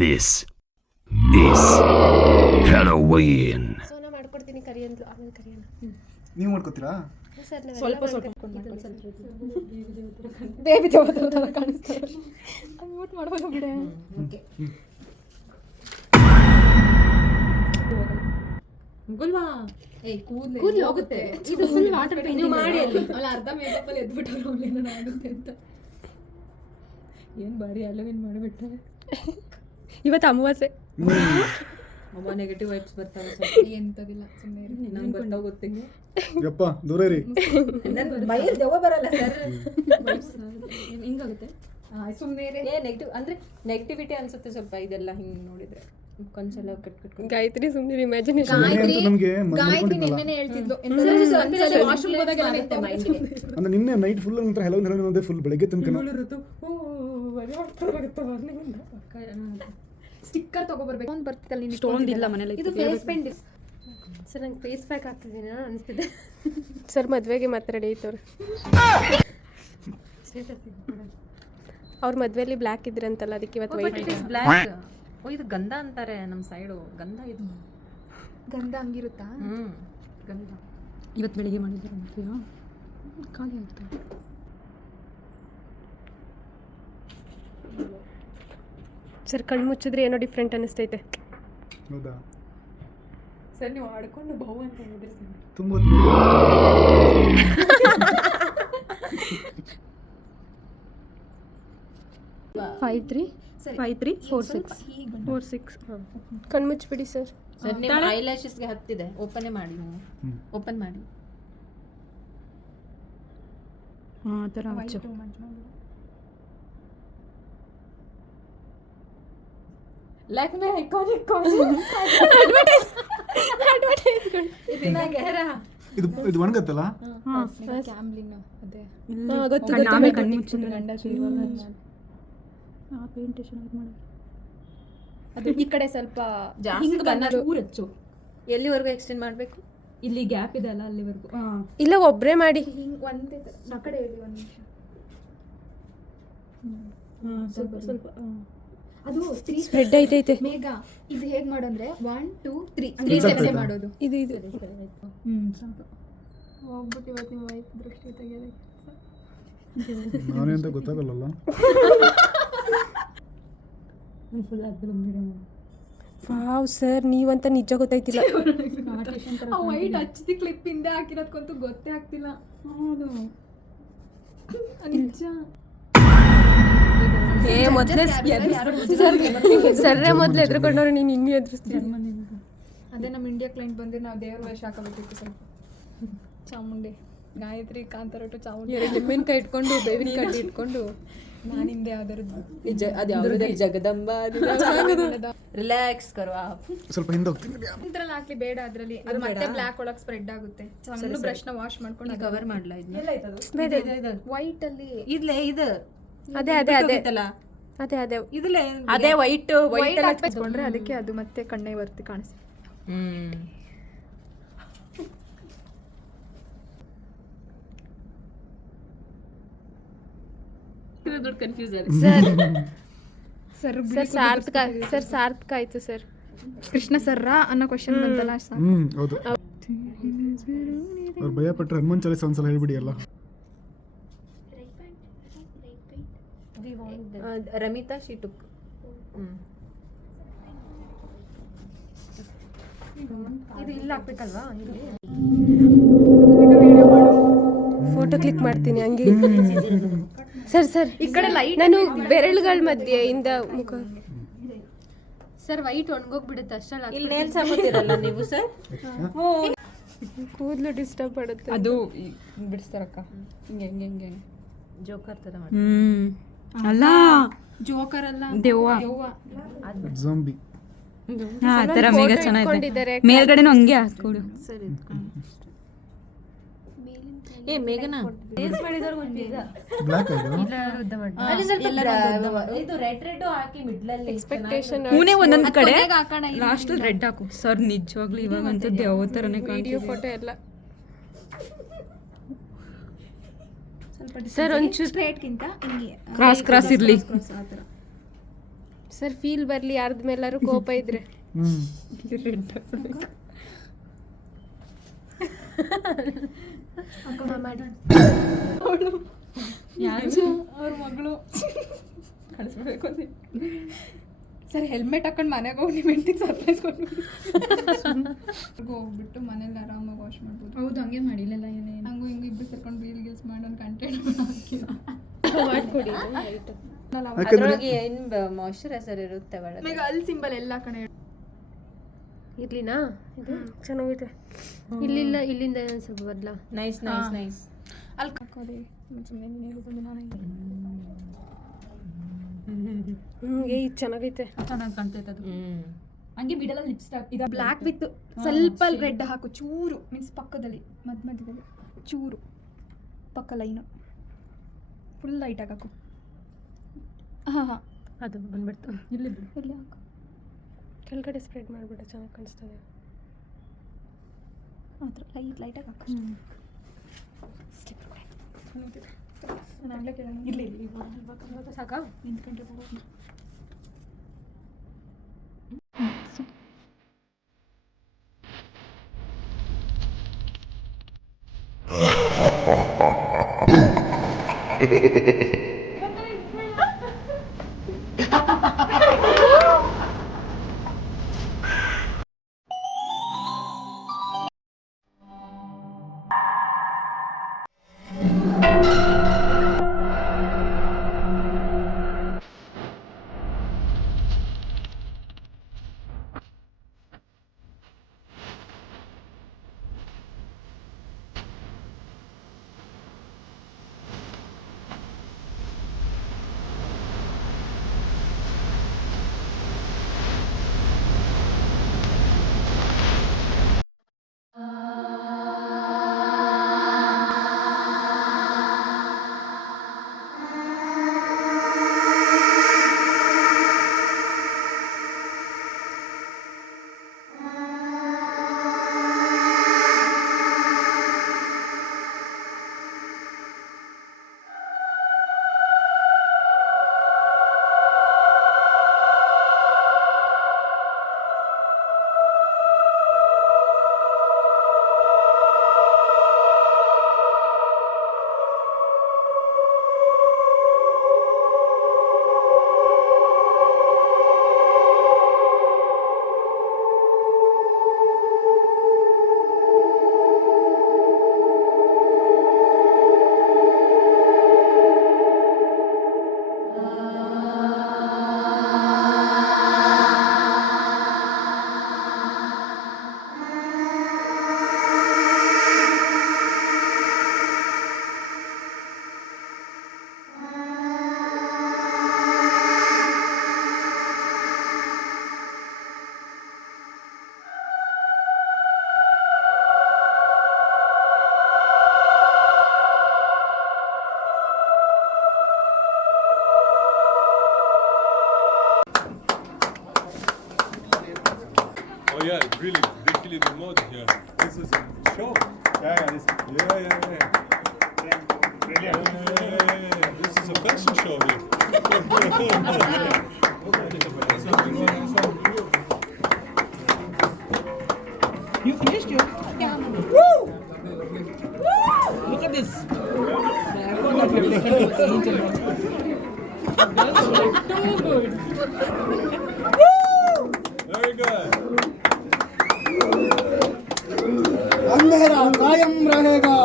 This is Halloween. Sona ಮಾಡ್ಕೊಡ್ತೀನಿ ಕರಿ ಅಂದ್ಲು, ಆಮೇಲೆ ಕರಿಯೋಣ. ನೀವು ಮಾಡ್ಕೊತೀರಾ? ಸರ್ ಸ್ವಲ್ಪ ಬೇಬಿ ದೇವತರ ಥರ ಕಾಣಿಸ್ತಾರೆ. ಮ್ಯೂಟ್ ಮಾಡ್ಬೋದು ಬಿಡೆ. ಮುಗುಲ್ವಾ ಕೂದಲು ಹೋಗುತ್ತೆ. ಇದು ಫುಲ್ ವಾಟರ್ ನೀವು ಮಾಡಿ ಅಲ್ಲಿ ಅಲ್ಲ ಅರ್ಧ ಮೇಕಪ್ ಅಲ್ಲಿ ಎದ್ಬಿಟ್ಟವ್ರು ಅವಳೇನ ಆಗುತ್ತೆ ಅಂತ. ಏನು ಬಾರಿ ಅಲ್ಲವೇನು ಮಾಡಿಬಿಟ್ಟಾರೆ. ಇವತ್ತು ಅಮಾವಾಸ್ಯೆ. ಅಮ್ಮ ನೆಗೆಟಿವ್ ವೈಬ್ಸ್ ಬರ್ತಾವೆ. ಎಂತದಿಲ್ಲ ಸುಮ್ಮನೆ ನಂಗೆ ಗೊತ್ತಾಗುತ್ತೆ. ಯಪ್ಪ ದೂರ ಇರಿ. ಮೈಯಲ್ಲಿ ದೆವ್ವ ಬರಲ್ಲ ಸರ್. ಹಿಂಗಾಗುತ್ತೆ ಸುಮ್ಮನೆ ನೆಗೆಟಿವ್ ಅಂದರೆ ನೆಗೆಟಿವಿಟಿ ಅನ್ಸುತ್ತೆ ಸ್ವಲ್ಪ ಇದೆಲ್ಲ ಹಿಂಗೆ ನೋಡಿದ್ರೆ ಕೊಂಚಲ ಕಟ್ಕಟ್ಕೊಂಡು. ಗಾಯತ್ರಿ ಸುಮ್ಮನೆ ಇಮ್ಯಾಜಿನೇಷನ್. ಗಾಯತ್ರಿ ನಿನ್ನೆ ಹೇಳ್ತಿದ್ಲು ವಾಶ್ರೂಮ್ ಹೋದಾಗ ಆಗುತ್ತೆ ಮೈಂಡ್ಗೆ. ಅಂದ್ರೆ ನಿನ್ನೆ ನೈಟ್ ಫುಲ್ ನಂತರ ಹೆಲೋ ಅನ್ನೋದೇ ಫುಲ್ ಬೆಳಗ್ಗೆ ತನಕ ಸ್ಟಿಕ್ಕರ್ ತಗೋಬರ್ಬೇಕು ಅಂತ ಬರ್ತಿತ್ತಲ್ಲ ನೀನು. ಸ್ಟೋನ್ ಇಲ್ಲ ಮನೇಲಿ. ಇದು ಫೇಸ್ ಪೇಂಟ್. ಸರ್ ನಂಗೆ ಫೇಸ್ ಪ್ಯಾಕ್ ಆಗ್ತಿದ್ದೀನಿ ಅನಿಸ್ತಿದೆ. ಸರ್ ಮದುವೆಗೆ ಮತ್ತೆ ರೆಡಿ ಐತವ್ರು. ಅವ್ರ ಮದುವೆಯಲ್ಲಿ ಬ್ಲ್ಯಾಕ್ ಇದ್ರಂತಲ್ಲ, ಅದಕ್ಕೆ ಇವತ್ತು ವೈಟ್. ಬ್ಲ್ಯಾಕ್. ಓ ಇದು ಗಂಧ ಅಂತಾರೆ ನಮ್ಮ ಸೈಡು. ಗಂಧ ಇದು ಗಂಧ ಹಂಗಿರುತ್ತಾ? ಗಂಧ ಇವತ್ತು ಬೆಳಿಗ್ಗೆ ಮಾಡಿದ್ದಾರೆ ಅಂತೀರಾ? ಖಾಲಿ ಆಯ್ತು. ಸರ್ ಕಣ್ಣು ಮುಚ್ಚಿದ್ರೆ ಏನೋ ಡಿಫ್ರೆಂಟ್ ಅನಿಸ್ತೈತೆ. ಹೌದಾ ಸರ್ ನೀವು ಆಡ್ಕೊಂಡು ಬಹು ಅಂತ ಹೇಳಿದ್ರಿ ಸರ್. ತುಂಬ 5346 ಕಣ್ಣು ಮುಚ್ಚಿಬಿಡಿ ಸರ್. ಸರ್ ನಿಮ್ಮ ಐಲ್ಯಾಶಸ್ಗೆ ಹತ್ತಿದೆ. ಓಪನ್ ಮಾಡಿ. ಓಪನ್ ಮಾಡಿ. ಹಾಂ ಥರ ಲ್ಯಾಕ್ಮೆ ಐಕಾನಿಕ್ ಇದು ಒಣಗತ್ತಲ್ಲ. ಕ್ಯಾಮ್ಲಿನ್ ಅದೇ ಗೊತ್ತು. ಅದು ಈ ಕಡೆ ಸ್ವಲ್ಪ ಜಾಸ್ತಿ ಎಲ್ಲಿವರೆಗೂ ಎಕ್ಸ್ಟೆಂಡ್ ಮಾಡಬೇಕು? ಇಲ್ಲಿ ಗ್ಯಾಪ್ ಇದೆ ಅಲ್ಲ ಅಲ್ಲಿವರೆಗೂ. ಇಲ್ಲ ಒಬ್ಬರೇ ಮಾಡಿ. ಹಿಂಗೆ ಒಂದೇ ಆ ಕಡೆ ಹೇಳಿ ಒಂದು ನಿಮಿಷ. ಸ್ವಲ್ಪ ಸ್ವಲ್ಪ ಅದು ಸ್ಪ್ರೆಡ್ ಐತೈತೆ. ಮೇಘ ಇದು ಹೇಗೆ ಮಾಡೋಂದ್ರೆ 1 2 3 ಸ್ಟೆಪ್ಸ್ ಮಾಡೋದು. ಇದು ಹೋಗ್ಬಿಟ್ಟು ಇವತ್ತು ನಿಮ್ಮ ವೈಫ್ ದೃಷ್ಟಿ ತೆಗೆಯೋದಕ್ಕೆ ನಾನೇ ಅಂತ ಗೊತ್ತಾಗಲ್ಲ. ವಾವ್ ಸರ್, ನೀವಂತ ನಿಜ ಗೊತ್ತಾಯ್ತಿಲ್ಲ. ವೈಟ್ ಹಚ್ಚಿದ ಕ್ಲಿಪ್ ಹಿಂದೆ ಹಾಕಿರೋದಕ್ಕಂತೂ ಗೊತ್ತೇ ಆಗ್ತಿಲ್ಲ. ಹೌದು ನಿಜ. ಮೊದಲೇ ಸರ್ರೆ ಮೊದಲು ಎದ್ರುಕೊಂಡವ್ರು, ನೀನು ಇನ್ನೂ ಎದುರಿಸ್ತೀಯ. ಅದೇ ನಮ್ಮ ಇಂಡಿಯಾ ಕ್ಲೈಂಟ್ ಬಂದರೆ ನಾವು ದೇವ್ರ ವೇಷ ಹಾಕಬೇಕಿತ್ತು ಸರ್. ಚಾಮುಂಡಿ ಗಾಯತ್ರಿ ಕಾಂತಾರ ಟು ಚಾಮುಂಡಿ ನಿಮ್ಮಿನಕಾಯಿ ಇಟ್ಕೊಂಡು ಬೇವಿನ ಕಡ್ಡಿ ಇಟ್ಕೊಂಡು ನಾನು ಹಿಂದೆ ಯಾವ್ದಾರದ್ದು ಅದು ಯಾವ್ದು ಜಗದಂಬ ರಿಲ್ಯಾಕ್ಸ್ ಕರುವ ಸ್ವಲ್ಪ ಹಿಂದೆ ಹೋಗ್ತೀನಿ. ಇಂದ್ರಲ್ಲಿ ಹಾಕ್ಲಿ ಬೇಡ, ಅದರಲ್ಲಿ ಅದು ಮತ್ತೆ ಬ್ಲ್ಯಾಕ್ ಒಳಗೆ ಸ್ಪ್ರೆಡ್ ಆಗುತ್ತೆ. ಸಣ್ಣ ಬ್ರಷ್ನ ವಾಶ್ ಮಾಡ್ಕೊಂಡು ಕವರ್ ಮಾಡಲ. ವೈಟ್ ಅಲ್ಲಿ ಇದ್ಲೇ ಇದು ಅದೇ ಅದೇ ಅದೇ ಅದೇ ಅದೇ ಇದ್ಲೇ ಅದೇ ವೈಟ್ ವೈಟ್ ಹಾಕ್ಕೊಂಡ್ರೆ ಅದಕ್ಕೆ ಅದು ಮತ್ತೆ ಕಣ್ಣೇ ವರ್ತಿ ಕಾಣಿಸುತ್ತೆ. ಸರ್ ಸಾರ್ಥಕ ಆಯ್ತು ಸರ್. ಕೃಷ್ಣ ಸರ್ರ ಅನ್ನೋ ಕ್ವಶನ್ ಬಂತಲ್ಲ. ಹೌದು. ಅವ್ರು ಭಯ ಪಟ್ಟರೆ ಹನುಮಾನ್ ಚಾಲಿಸ ಒಂದ್ಸಲ ಹೇಳ್ಬಿಡಿ ಅಲ್ಲ. ರಮಿತಾ ಶೀಟುಕ್. ಇದು ಇಲ್ಲ ಹಾಕ್ಬೇಕಲ್ವಾ? ಫೋಟೋ ಕ್ಲಿಕ್ ಮಾಡ್ತೀನಿ ಹಂಗೆ. ಸರ್ ಸರ್ ಈ ಕಡೆ ಲೈಟ್, ನಾನು ಬೆರಳುಗಳ ಮಧ್ಯೆ ಇಂದ ಮುಖ. ಸರ್ ವೈಟ್ ಒಣಗೋಗ್ಬಿಡುತ್ತೆ ಅಷ್ಟಲ್ಲ. ಇಲ್ಲಿ ನೇಲ್ಸ್ ಹಾಕೋತಿರಲ್ಲ ನೀವು ಸರ್? ಕೂದಲು ಡಿಸ್ಟರ್ಬ್ ಮಾಡುತ್ತೆ. ಅದು ಬಿಡಿಸ್ತಾರಕ್ಕ ಹಿಂಗೆ ಹಿಂಗೆ ಹಿಂಗೆ ಜೋಕರ್ ಥರ ಮಾಡಿ. ಅಲ್ಲ ಜೋಕರ್ ಅಲ್ಲ, ದೆವ್ವ ಝಾಂಬಿ. ಆ ಥರ ಮೇಘ ಚೆನ್ನಾಗಿದೆ. ಮೇಲ್ಗಡೆನೂ ಹಂಗೆ ಹಾಕ್ಕೊಡು. ಸರಿ ಏ ಮೇಘನಾ ಬ್ಲ್ಯಾಕ್ ಆಗಿದೆ. ಇದು ರೆಡ್ ರೆಡ್ ಹಾಕಿ ಮಿಡ್ಲಲ್ಲಿ ಎಕ್ಸ್ಪೆಕ್ಟೇಷನ್ ಹೂನೇ ಒಂದೊಂದು ಕಡೆ ಲಾಸ್ಟ್ ರೆಡ್ ಹಾಕು. ಸರ್ ನಿಜವಾಗ್ಲೂ ಇವಾಗಂತೂ ಯಾವ ಥರನೇ ವಿಡಿಯೋ ಫೋಟೋ ಎಲ್ಲ ಸ್ವಲ್ಪ ಸರ್ ಒಂಚೂರು ಸ್ಟ್ರೇಟ್ಗಿಂತ ಹಿಂಗೆ ಕ್ರಾಸ್ ಇರ್ಲಿ. ಆ ಥರ. ಸರ್ ಫೀಲ್ ಬರಲಿ ಯಾರ್ದ ಮೇಲಾರು ಕೋಪ ಇದ್ರೆ. ಮಾಡಿ ಅವ್ರ ಮಗಳು ಕಳಿಸ್ಬಿಡ್ಬೇಕು ಅಂತ. ಸರ್ ಹೆಲ್ಮೆಟ್ ಹಾಕೊಂಡು ಮನೆಗೆ ಹೋಗಿ ನಿಮ್ಮ ಹೆಂಡ್ತಿಗೆ ಸರ್ಪ್ರೈಸ್ ಕೊಟ್ಬಿಟ್ಟು ಹೋಗ್ಬಿಟ್ಟು ಮನೇಲಿ ಆರಾಮಾಗಿ ವಾಶ್ ಮಾಡ್ಬೋದು. ಹೌದು ಹಂಗೆ ಮಾಡಿಲ್ಲ ಏನೇ ಹಂಗೂ ಹಿಂಗೂ ಇಬ್ಬರು ಸೇರ್ಕೊಂಡು ರೀಲ್ಸ್ ಮಾಡೋದು ಕಂಟೆಂಟ್ ಮಾಡ್ಕೊಡಿ ಅದ್ರೊಳಗೆ ಏನು ಮಾಯ್ಶ್ಚರೈಸರ್ ಇರುತ್ತೆ ಒಳಗೆ. ಈಗ ಅಲ್ಲಿ ಸಿಂಬಲ್ ಎಲ್ಲ ಕಡೆ ಇರ್ಲಿನಾ ಇದು ಚೆನ್ನಾಗಿದೆ. ಇಲ್ಲಿಲ್ಲ ಇಲ್ಲಿಂದ ಒಂದು ಸ್ವಲ್ಪ ಬದಲ. ನೈಸ್ ಅಲ್ಲಿ ಹಾಕೋದೆ ಸುಮ್ಮನೆ ನೀನು ಹೇಳಿದ್ದು ನಾನು ಇದು ಚೆನ್ನಾಗೈತೆ. ಚೆನ್ನಾಗಿ ಕಾಣ್ತೈತೆ ಅದು. ಹಂಗೆ ಬಿಡಲ್ಲ ಲಿಪ್ಸ್ಟಿಕ್ ಇದು ಬ್ಲ್ಯಾಕ್ ವಿತ್ ಸ್ವಲ್ಪ ರೆಡ್ ಹಾಕು ಚೂರು, ಮೀನ್ಸ್ ಪಕ್ಕದಲ್ಲಿ ಮಧ್ಯದಲ್ಲಿ ಚೂರು ಪಕ್ಕ ಲೈನು ಫುಲ್ ಲೈಟಾಗಿ ಹಾಕು. ಹಾಂ ಅದು ಬಂದ್ಬಿಡ್ತು. ಇಲ್ಲಿ ಇಲ್ಲಿ ಹಾಕು. ಕೆಳಗಡೆ ಸ್ಪ್ರೆಡ್ ಮಾಡಿಬಿಟ್ಟು ಚೆನ್ನಾಗಿ ಕಾಣಿಸ್ತದೆ. ಆ ಥರ ಲೈಟಾಗಿ ಹಾಕು. ನಾನು ಆಗಲೇ ಕೇಳೋಣ. ಇರಲಿ ಸಾಕಾ? ನಿಂತ್ಕೊಂಡ್ರೆ ಬರೋದು. Oh yeah, it's really in the mode here. This is a show. Yeah. This is a fashion show here. You finished your Woo! Look at this. too good. Very good. अंधेरा कायम रहेगा.